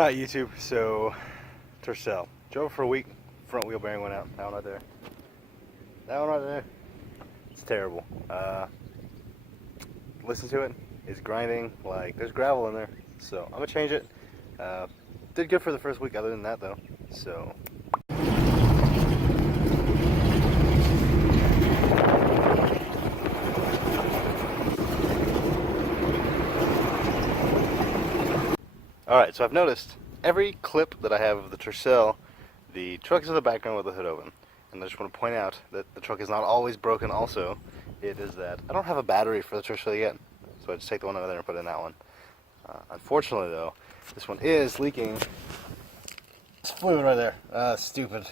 Alright, YouTube, so Tercel. Drove for a week, front wheel bearing went out. That one right there. That one right there. It's terrible. Listen to it. It's grinding like there's gravel in there. So I'm gonna change it. Did good for the first week other than that though. So alright, so I've noticed every clip that I have of the Tercel, the truck is in the background with the hood open. And I just want to point out that the truck is not always broken also. It is that I don't have a battery for the Tercel yet. So I just take the one over there and put in that one. Unfortunately though, this one is leaking. This fluid right there. Stupid.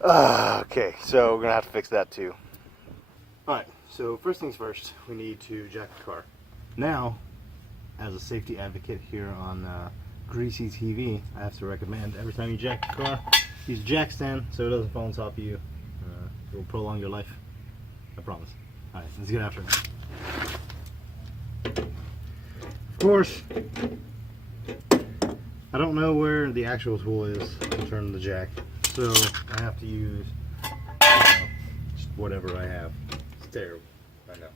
Okay, so we're going to have to fix that too. Alright, so first things first, we need to jack the car. Now, as a safety advocate here on Greasy TV, I have to recommend every time you jack the car, use a jack stand so it doesn't fall on top of you. It will prolong your life. I promise. Alright, let's get after it. Of course, I don't know where the actual tool is to turn the jack, so I have to use just whatever I have. It's terrible. I know.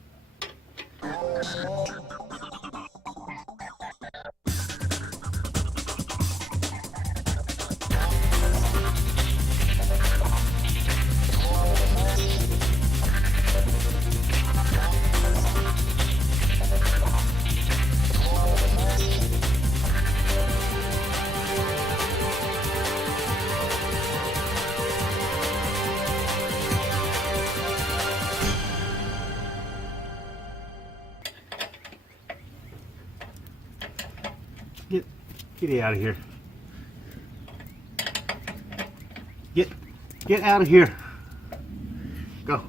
Get out of here. Get out of here. Go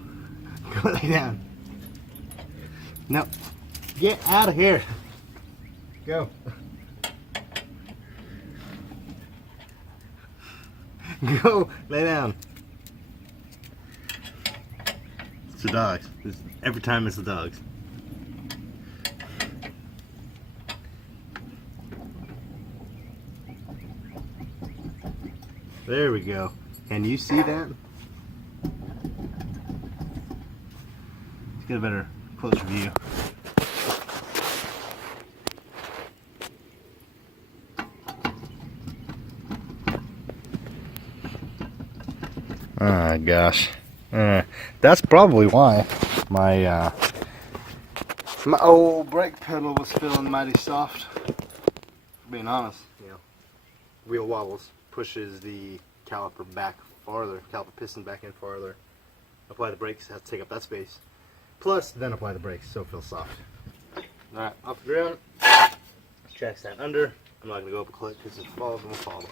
lay down. No. Get out of here. Go. Go lay down. It's the dogs. Every time it's the dogs. There we go. Can you see that? Let's get a better closer view. Oh gosh. That's probably why my old brake pedal was feeling mighty soft. Being honest, you know, wheel wobbles. Pushes the caliper back farther, caliper piston back in farther. Apply the brakes, have to take up that space. Plus, then apply the brakes, so it feels soft. Alright, off the ground. Jack stand under. I'm not going to go up a clip because if it falls, it will fall away.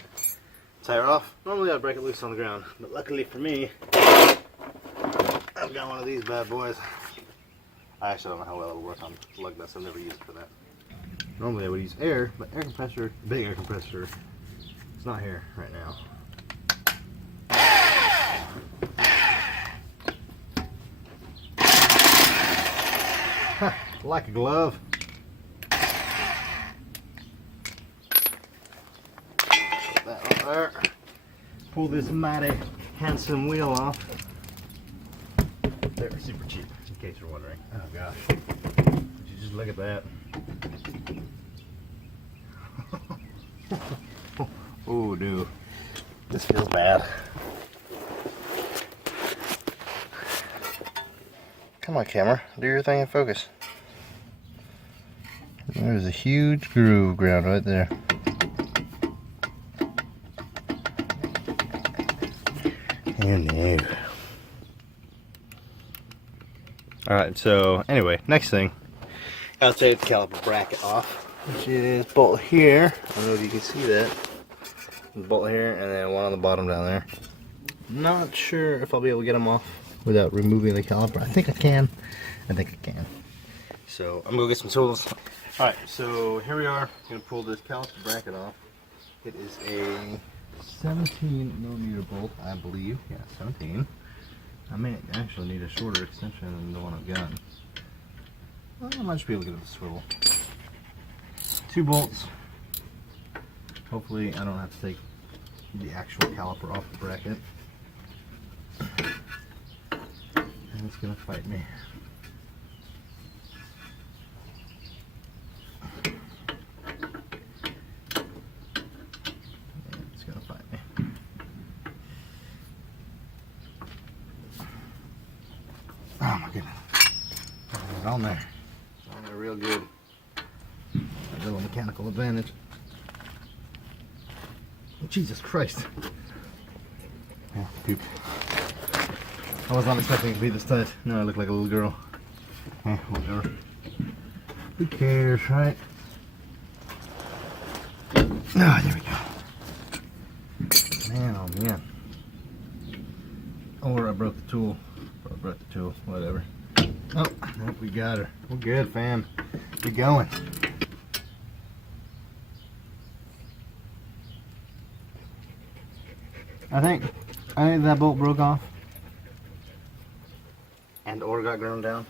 Tire off. Normally I'd break it loose on the ground, but luckily for me, I've got one of these bad boys. I actually don't know how well it'll work on lug nuts. I've never used it for that. Normally I would use air, but air compressor, big air compressor, it's not here right now. Like a glove. Put that up there. Pull this mighty handsome wheel off. They're super cheap, in case you're wondering. Oh gosh. Would you just look at that? Oh, dude, this feels bad. Come on, camera, do your thing and focus. There's a huge groove ground right there. Oh no. Alright, so anyway, next thing, I'll take the caliper bracket off, which is bolt here. I don't know if you can see that. Bolt here and then one on the bottom down there. Not sure if I'll be able to get them off without removing the caliper. I think I can. So I'm gonna go get some tools. Alright, so here we are. I'm gonna pull this caliper bracket off. It is a 17mm bolt, I believe. Yeah, 17. I may actually need a shorter extension than the one I've got. Well, I might just be able to get it to swivel. 2 bolts, Hopefully I don't have to take the actual caliper off the bracket. And it's gonna fight me. It's gonna fight me. Oh my goodness. It's on there. It's on there real good. A little mechanical advantage. Oh, Jesus Christ. Yeah, poop. I was not expecting it to be this tight. No, I look like a little girl. Eh, whatever. Who cares, right? Ah, there we go. Man, oh man. Or I broke the tool. Or I broke the tool, whatever. Oh, nope, we got her. We're good, fam. We're going. I think that bolt broke off. And or got ground down.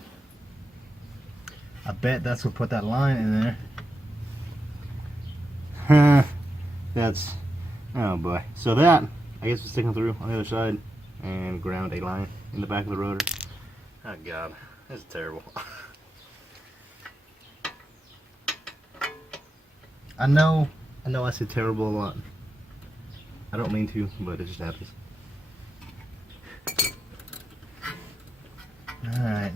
I bet that's what put that line in there. That's, oh boy. So that, I guess, was sticking through on the other side and ground a line in the back of the rotor. Oh God, this is terrible. I know I said terrible a lot. I don't mean to, but it just happens. Alright.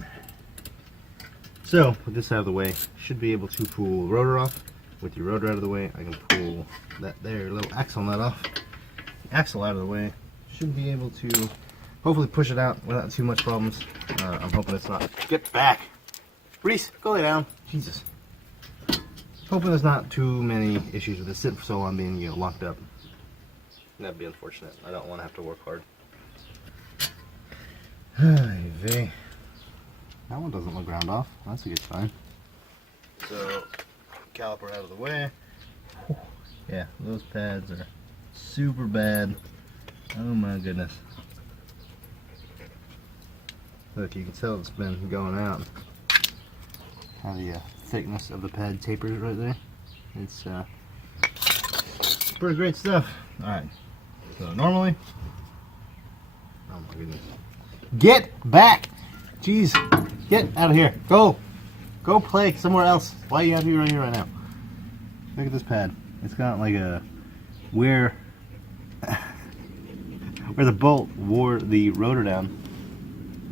So, with this out of the way, should be able to pull the rotor off. With your rotor out of the way, I can pull that there little axle nut off. The axle out of the way, should be able to hopefully push it out without too much problems. I'm hoping it's not. Get back! Reese, go lay down. Jesus. Hoping there's not too many issues with this sitting for so long being, you know, locked up. That'd be unfortunate. I don't want to have to work hard. That one doesn't look ground off. That's a good sign. So, caliper out of the way. Yeah, those pads are super bad. Oh my goodness. Look, you can tell it's been going out. How the thickness of the pad tapers right there. It's pretty great stuff. Alright, so normally, oh my goodness. Get back! Jeez, get out of here. Go! Go play somewhere else. Why are you out here right now? Look at this pad. It's got like a, where the bolt wore the rotor down,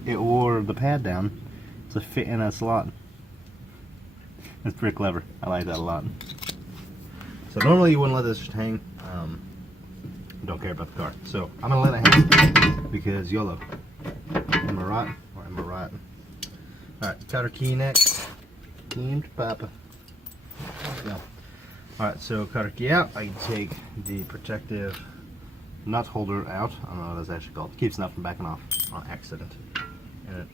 it wore the pad down to fit in a slot. That's pretty clever. I like that a lot. So normally you wouldn't let this just hang. Don't care about the car. So I'm gonna let it hang because YOLO. Am I right? Or am I right? Alright, cutter key next. Key to Papa. Yeah. Alright, so cutter key out. I can take the protective nut holder out. I don't know what that's actually called. It keeps nut from backing off on accident. And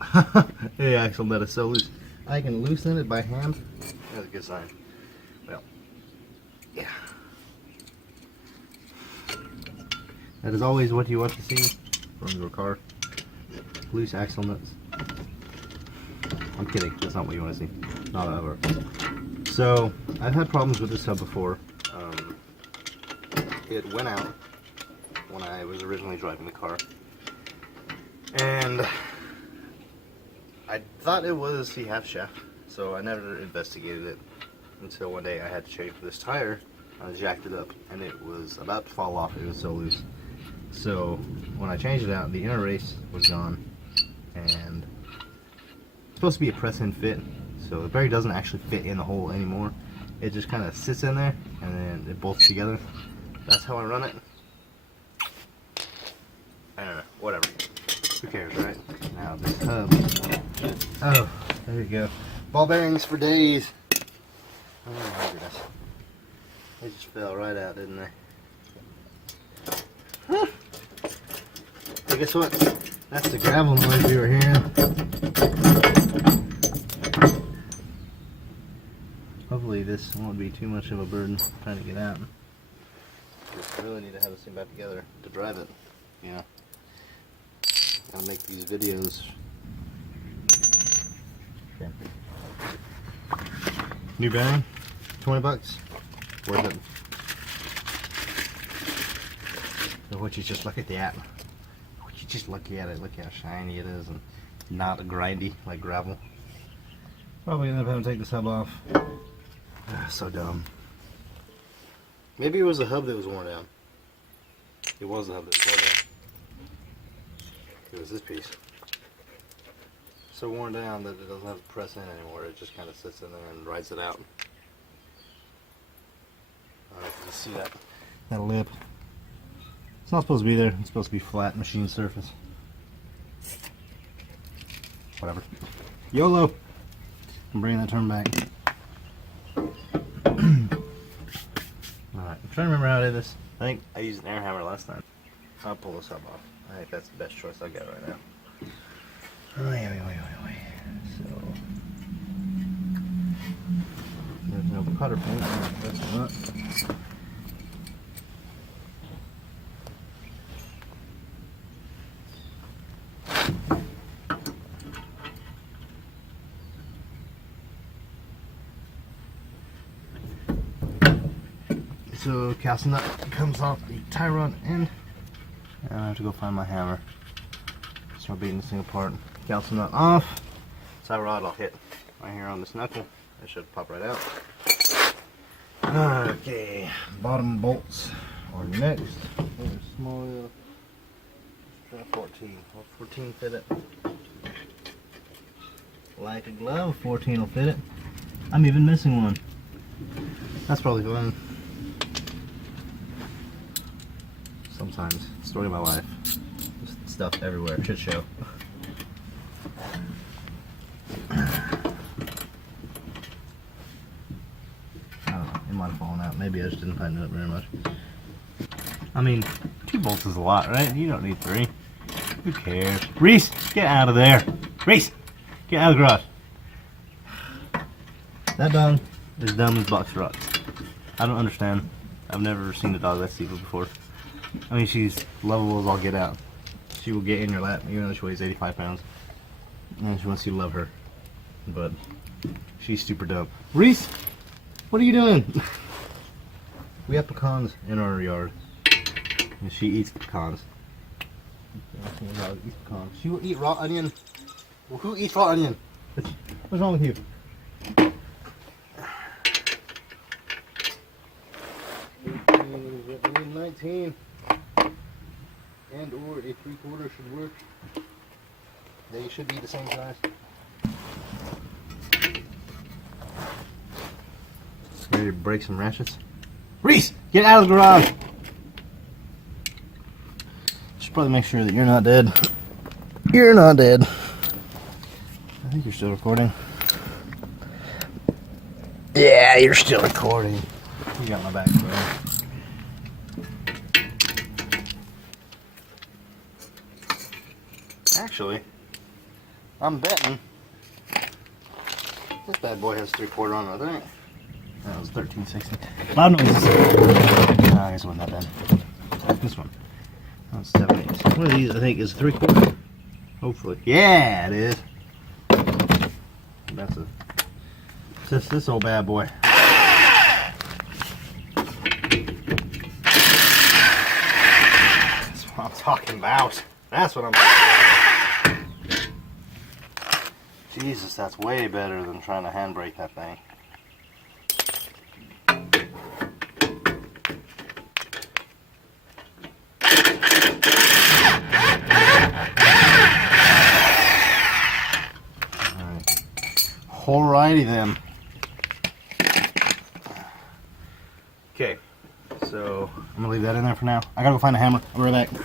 the axle nut is so loose. I can loosen it by hand. That's a good sign. Well, yeah. That is always what you want to see from your car. Loose axle nuts. I'm kidding. That's not what you want to see. Not ever. So, I've had problems with this sub before. It went out when I was originally driving the car. And I thought it was the half shaft, so I never investigated it until one day I had to change this tire. I jacked it up and it was about to fall off. It was so loose. So when I changed it out, the inner race was gone, and it's supposed to be a press-in fit, so the bearing doesn't actually fit in the hole anymore. It just kind of sits in there and then it bolts together. That's how I run it. I don't know, whatever. Who cares, right? Now this hub. Oh, there you go. Ball bearings for days. Oh my goodness. They just fell right out, didn't they? Huh. So guess what? That's the gravel noise we were hearing. Hopefully this won't be too much of a burden trying to get out. Just really need to have this thing back together to drive it. Yeah. I'll make these videos. Okay. New bearing, $20. Worth it. Which is just look at that. Which you just look at it. Look how shiny it is and not grindy like gravel. Probably end up having to take this hub off. So dumb. Maybe it was the hub that was worn down. It was the hub that was worn down. It was this piece. So worn down that it doesn't have to press in anymore. It just kind of sits in there and rides it out. I don't know if you can see that lip. It's not supposed to be there. It's supposed to be flat machine surface. Whatever. YOLO. I'm bringing that turn back. Alright, I'm trying to remember how I did this. I think I used an air hammer last time. I'll pull this hub off. I think that's the best choice I've got right now. So, there's no putter point. That's not. So calcium nut comes off the tie rod end, and I have to go find my hammer. Start beating this thing apart. Calcium nut off. Tie rod I'll hit right here on this knuckle. It should pop right out. Okay, bottom bolts are next. There's a small little. Let's try 14. Will 14 fit it? Like a glove, 14 will fit it. I'm even missing one. That's probably fine. Sometimes. Story of my life. Just stuff everywhere. Shit show. I don't know. It might have fallen out. Maybe I just didn't tighten it up very much. I mean, 2 bolts is a lot, right? You don't need 3. Who cares? Reese, get out of there. Reese, get out of the garage. That dog is dumb as box rocks. I don't understand. I've never seen a dog that stupid before. I mean, she's lovable as all get out. She will get in your lap, even though she weighs 85 pounds. And she wants you to love her. But she's super dumb. Reese, what are you doing? We have pecans in our yard. And she eats pecans. Eats pecans. She will eat raw onion. Well, who eats raw onion? What's wrong with you? 19 and or a 3/4 should work. They should be the same size. Ready to break some ratchets? Reese, get out of the garage! Should probably make sure that you're not dead. You're not dead. I think you're still recording. Yeah, you're still recording. You got my back, bro. Actually, I'm betting this bad boy has 3/4 on it, I think. That was 1360. Loud noises. Nah, I guess it wasn't that bad. This one. That's 7/8. One of these, I think, is 3/4. Hopefully. Yeah, it is. That's this old bad boy. That's what I'm talking about. That's what I'm talking about. Jesus, that's way better than trying to handbrake that thing. Alrighty then. Okay, so I'm gonna leave that in there for now. I gotta go find a hammer. I'll be right back.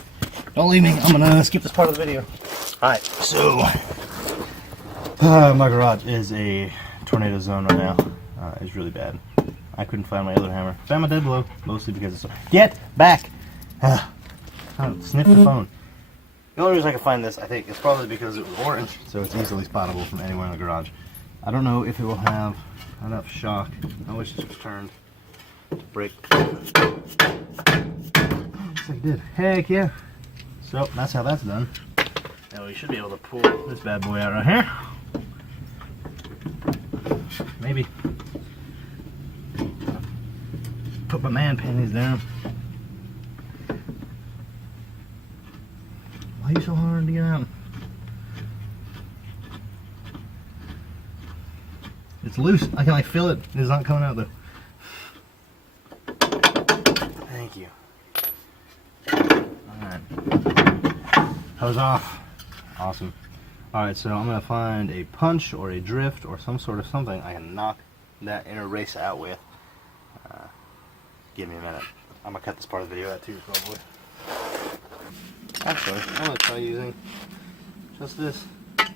Don't leave me. I'm gonna skip this part of the video. Alright, so my garage is a tornado zone right now. It's really bad. I couldn't find my other hammer. Found my dead blow, mostly because it's so. Get back! Sniff the phone. The only reason I could find this, I think, is probably because it was orange, so it's easily spottable from anywhere in the garage. I don't know if it will have enough shock. I wish this was turned to break. Looks like it did. Heck yeah. So that's how that's done. Now we should be able to pull this bad boy out right here. Maybe put my man panties down. Why are you so hard to get out? It's loose. I can like feel it. It's not coming out though. Thank you. Alright. Hose off. Awesome. Alright, so I'm going to find a punch or a drift or some sort of something I can knock that inner race out with. Give me a minute. I'm going to cut this part of the video out too, probably. Actually, I'm going to try using just this. I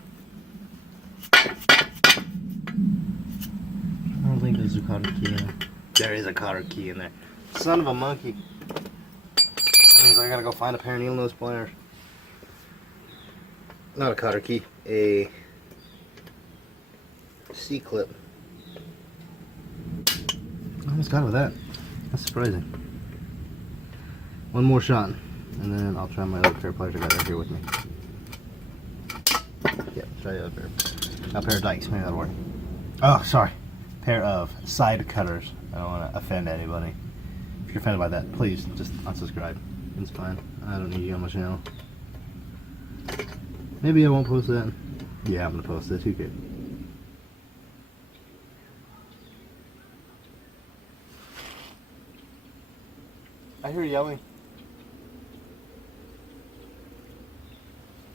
don't think there's a cotter key in there. There is a cotter key in there. Son of a monkey. That means I gotta go find a pair of needle nose pliers. Not a cotter key, a C-clip. I almost got it with that. That's surprising. One more shot, and then I'll try my other pair of pliers I got right here with me. Yeah, try the other pair. A pair of dikes, maybe that'll work. Oh, sorry. Pair of side cutters. I don't want to offend anybody. If you're offended by that, please just unsubscribe. It's fine. I don't need you on my channel. Maybe I won't post that. Yeah, I'm gonna post it. Who cares? I hear yelling.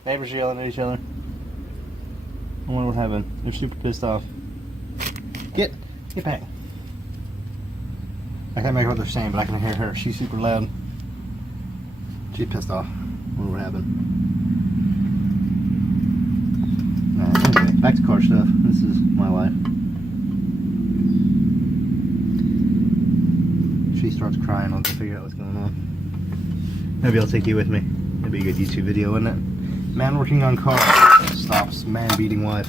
Neighbors yelling at each other. I wonder what happened. They're super pissed off. Get back. I can't make out what they're saying, but I can hear her. She's super loud. She's pissed off. I wonder what happened. Anyway, back to car stuff. This is my life. She starts crying. I'll figure out what's going on. Maybe I'll take you with me. That'd be a good YouTube video, wouldn't it? Man working on car stops man beating wife.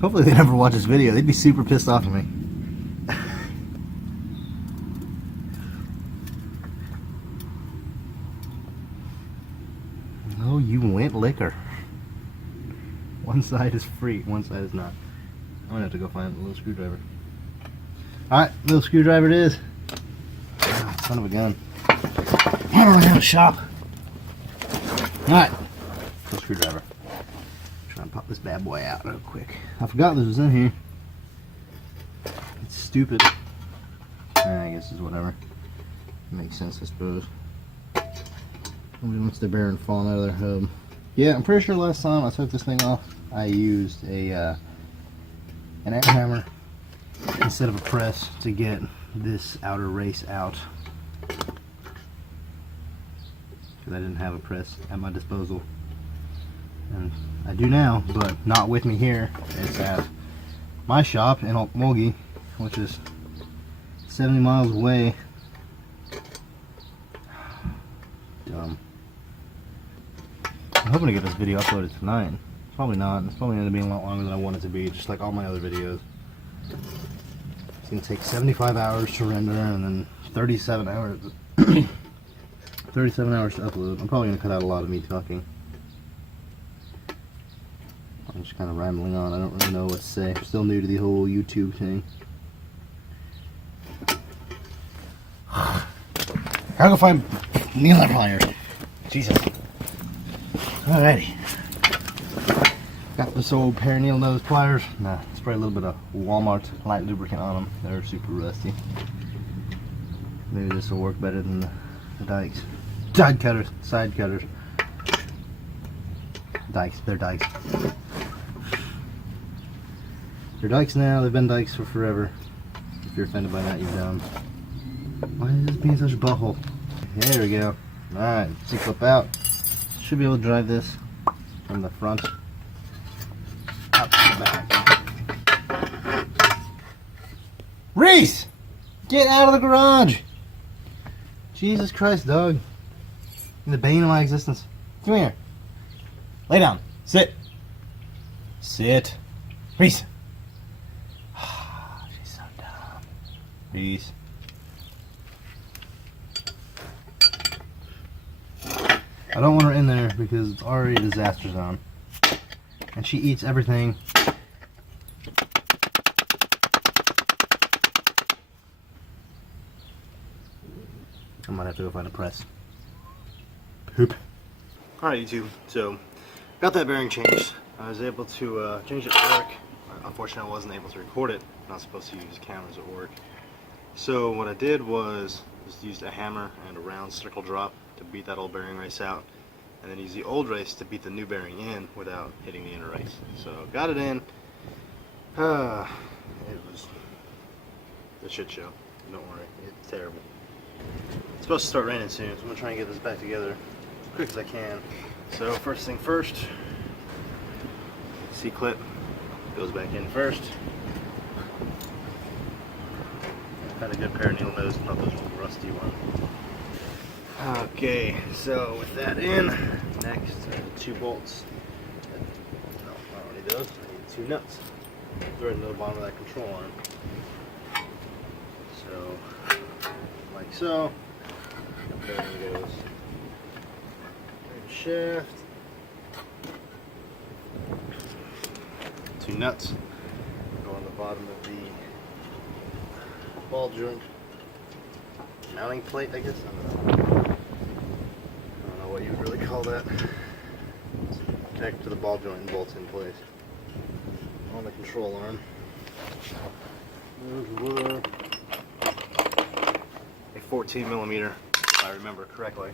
Hopefully they never watch this video. They'd be super pissed off at me. Oh, you went liquor. One side is free, one side is not. I'm gonna have to go find a little screwdriver. Alright, little screwdriver it is. Oh, son of a gun. I don't have a shop. Alright, little screwdriver. Try and pop this bad boy out real quick. I forgot this was in here. It's stupid. I guess it's whatever. Makes sense, I suppose. Nobody wants their bearing falling out of their hub. Yeah, I'm pretty sure last time I took this thing off, I used an air hammer instead of a press to get this outer race out. Because I didn't have a press at my disposal. And I do now, but not with me here. It's at my shop in Okmulgee, which is 70 miles away. Dumb. I'm hoping to get this video uploaded tonight. Probably not. It's probably going to be a lot longer than I want it to be, just like all my other videos. It's going to take 75 hours to render and then 37 hours 37 hours to upload. I'm probably going to cut out a lot of me talking. I'm just kind of rambling on. I don't really know what to say. I'm still new to the whole YouTube thing. I'll go find needle pliers. Jesus. Alrighty. Got this old pair of needle nose pliers. Nah, spray a little bit of Walmart light lubricant on them. They're super rusty. Maybe this will work better than the dikes. Side cutters. Side cutters. Dikes. They're dikes. They're dikes now. They've been dikes for forever. If you're offended by that, you're dumb. Why is this being such a butthole? There we go. Alright, C-clip out. Should be able to drive this from the front out to the back. Reese! Get out of the garage! Jesus Christ, dog. You're the bane of my existence. Come here. Lay down. Sit. Sit. Reese. She's so dumb. Reese. I don't want her in there because it's already a disaster zone. And she eats everything. I might have to go find a press. Poop. Alright YouTube, so got that bearing changed. I was able to change it at work. Unfortunately I wasn't able to record it. I'm not supposed to use cameras at work. So what I did was just used a hammer and a round circle drop to beat that old bearing race out, and then use the old race to beat the new bearing in without hitting the inner race. So got it in. It was a shit show. Don't worry, it's terrible. It's supposed to start raining soon, so I'm gonna try and get this back together as quick as I can. So first thing first, C-clip goes back in first. I found a good pair of needle nose, not those old rusty ones. Okay, so with that in, next are the 2 bolts. No, I don't need those. I need 2 nuts. Thread into the bottom of that control arm. So, like so. There it goes. There's the shaft. 2 nuts go on the bottom of the ball joint mounting plate, I guess. I don't know what you would really call that. It's connected to the ball joint and bolts in place on the control arm. Those were a 14mm, if I remember correctly.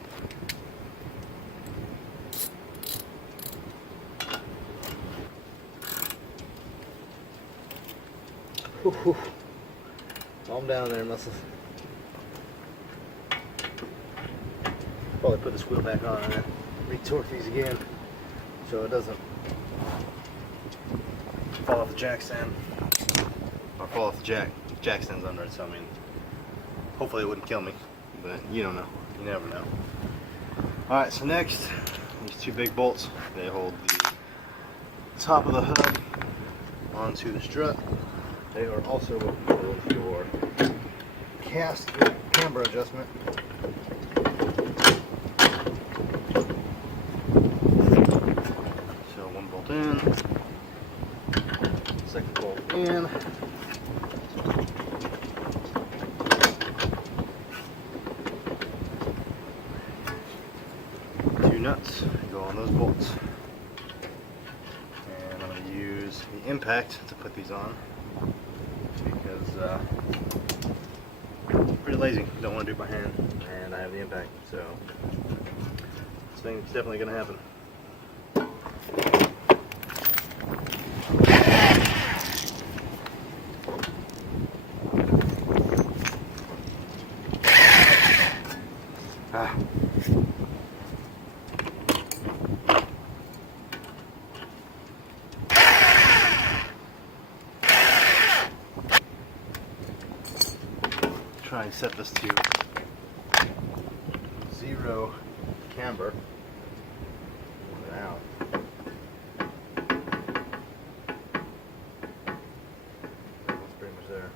Calm down there, muscles. Probably put this wheel back on and re-torque these again so it doesn't fall off the jack stand. Or fall off the jack stand's under it, so I mean, hopefully it wouldn't kill me, but you don't know. You never know. Alright, so next, these 2 big bolts, they hold the top of the hub onto the strut. They are also what hold your cast camber adjustment. So 1 bolt in, 2nd bolt in. Two nuts go on those bolts. And I'm going to use the impact to put these on, because I'm pretty lazy, don't want to do it by hand, and I have the impact, so this thing's definitely going to happen. Try and set this to 0 camber. Move it out. That's pretty much there.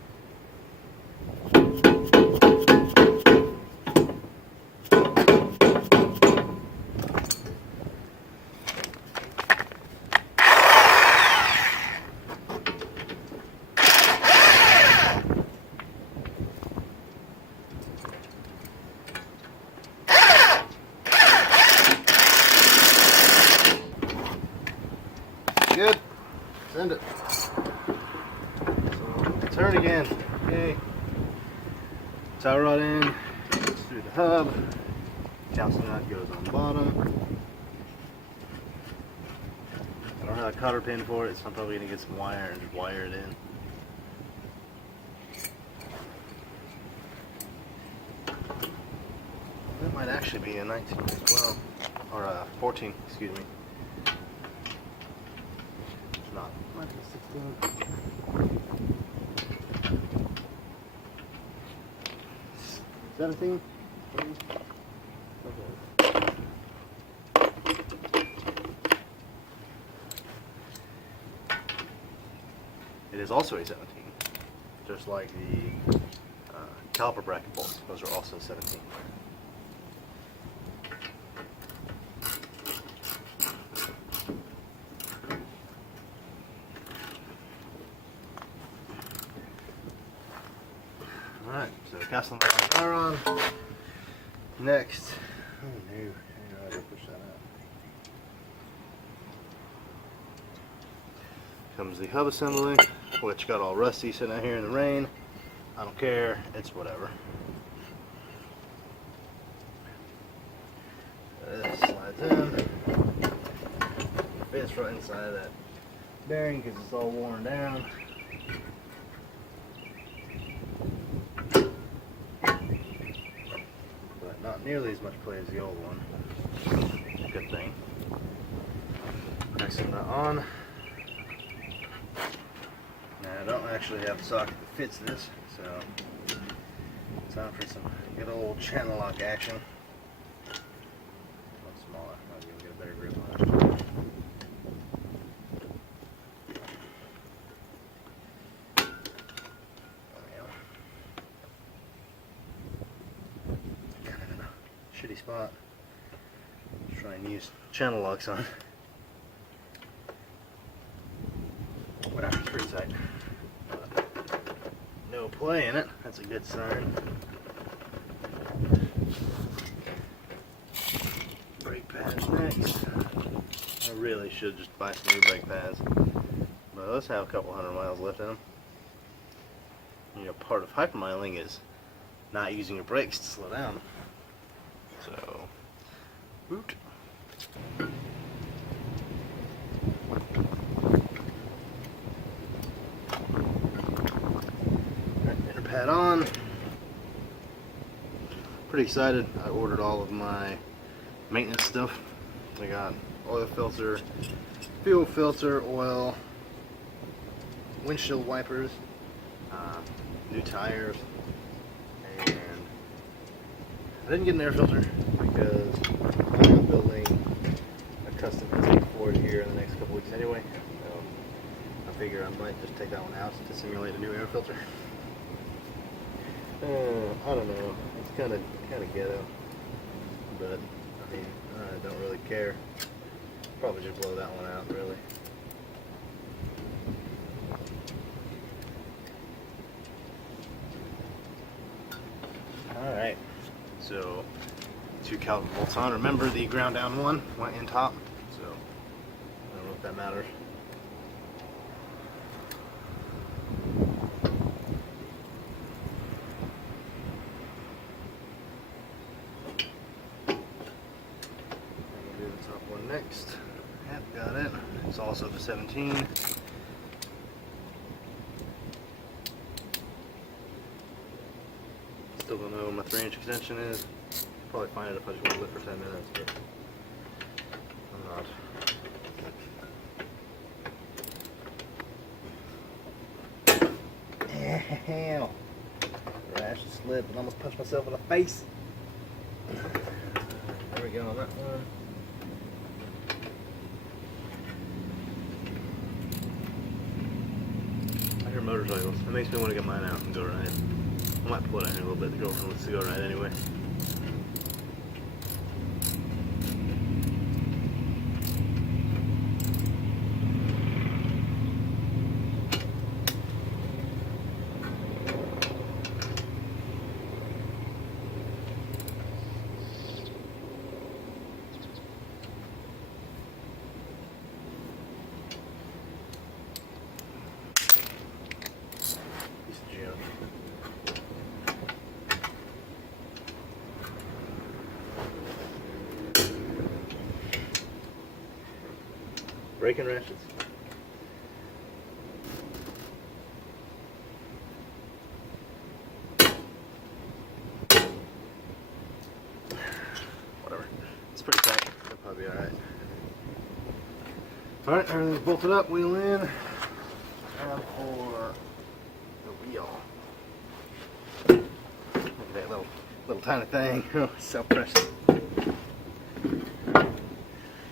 Good. Send it. So turn again. Okay. Tie rod in, goes through the hub. Council nut goes on the bottom. I don't have a cotter pin for it, so I'm probably gonna get some wire and just wire it in. That might actually be a 19 as well, or a 14, excuse me. Not. Might be 16. 17? Okay. It is also a 17, just like the caliper bracket bolts. Those are also 17. Alright, so cast on the iron. Next, oh no, how do I push that up? Comes the hub assembly, which got all rusty sitting out here in the rain. I don't care, it's whatever. This slides in, fits right inside of that bearing because it's all worn down. But not nearly as much play as the old one. Good thing. Pressing that on. Now I don't actually have a socket that fits this, so time for some good old channel lock action. Smaller, I'll be able to get a better grip on it. Kind of in a shitty spot. Let's try and use channel locks on. Whatever, it's pretty tight. No play in it, that's a good sign. Brake pads next. I really should just buy some new brake pads. But those have a couple hundred miles left in them. You know, part of hypermiling is not using your brakes to slow down. So, boot. Inner pad on. Pretty excited. I ordered all of my maintenance stuff. I got oil filter, fuel filter, oil, windshield wipers, new tires, and I didn't get an air filter because I'm building a custom intake for it here in the next couple weeks anyway. So I figure I might just take that one out to simulate a new air filter. I don't know. It's kind of ghetto, but I mean, I don't really care. Probably just blow that one out, really. Alright, so 2 caliper bolts on. Remember, the ground down one went in top, so I don't know if that matters. Next, yep, got it. It's also the 17. Still don't know what my 3-inch extension is. Probably find it if I just want to lift for 10 minutes, but I'm not. Ow! Rash and slip and almost punched myself in the face. There we go on that one. Motorcycles. It makes me want to get mine out and go ride. I might pull it out here a little bit. The girlfriend wants to go ride anyway. Braking ratchets. Whatever. It's pretty tight. It'll probably be alright. Alright, everything's bolted up, wheel in. Now for the wheel. Look at that little tiny thing. Oh, self-pressed.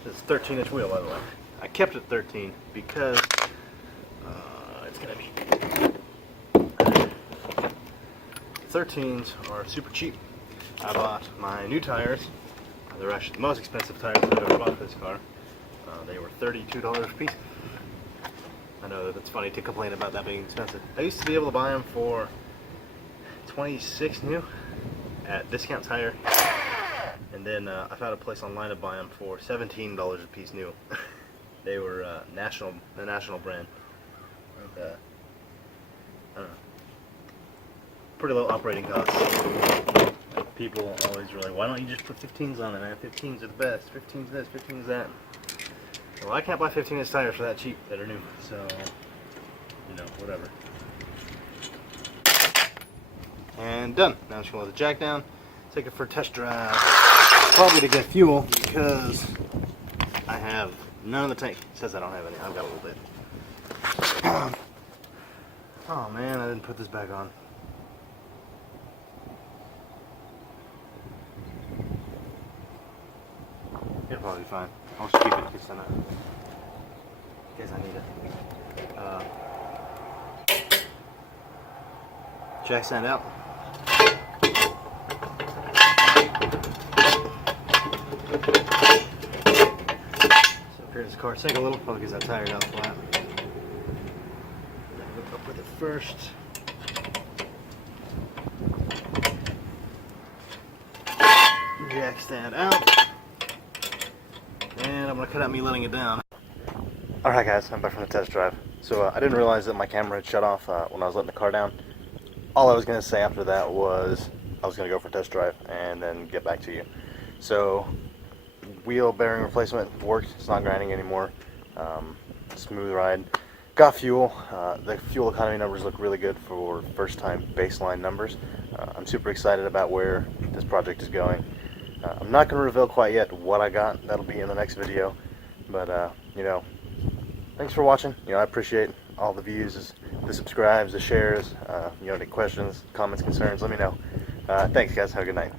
This is a 13-inch wheel, by the way. I kept it 13 because it's going to be 13s are super cheap. I bought my new tires. They're actually the most expensive tires I've ever bought for this car. They were $32 a piece. I know that's funny to complain about that being expensive. I used to be able to buy them for $26 new at Discount Tire. And then I found a place online to buy them for $17 a piece new. They were the national brand. I don't know, pretty low operating costs. And people always were like, why don't you just put 15s on it, man? 15s are the best. 15s this, 15s that. Well, I can't buy 15-inch tires for that cheap that are new, so, you know, whatever. And done. Now I'm just going to let the jack down, take it for a test drive. Probably to get fuel because I have none in the tank. It says I don't have any. I've got a little bit. Oh man, I didn't put this back on. It'll probably be fine. I'll just keep it in case I need it. Jack stand out. So here's the car. Sink a little, probably because that tire got flat. Look up with it first. Jack stand out. And I'm going to cut out me letting it down. Alright guys, I'm back from the test drive. So I didn't realize that my camera had shut off when I was letting the car down. All I was going to say after that was I was going to go for a test drive and then get back to you. So wheel bearing replacement worked. It's not grinding anymore. Smooth ride. Got fuel. The fuel economy numbers look really good for first time baseline numbers. I'm super excited about where this project is going. I'm not going to reveal quite yet what I got. That'll be in the next video. But, you know, thanks for watching. You know, I appreciate all the views, the subscribes, the shares. You know, any questions, comments, concerns, let me know. Thanks, guys. Have a good night.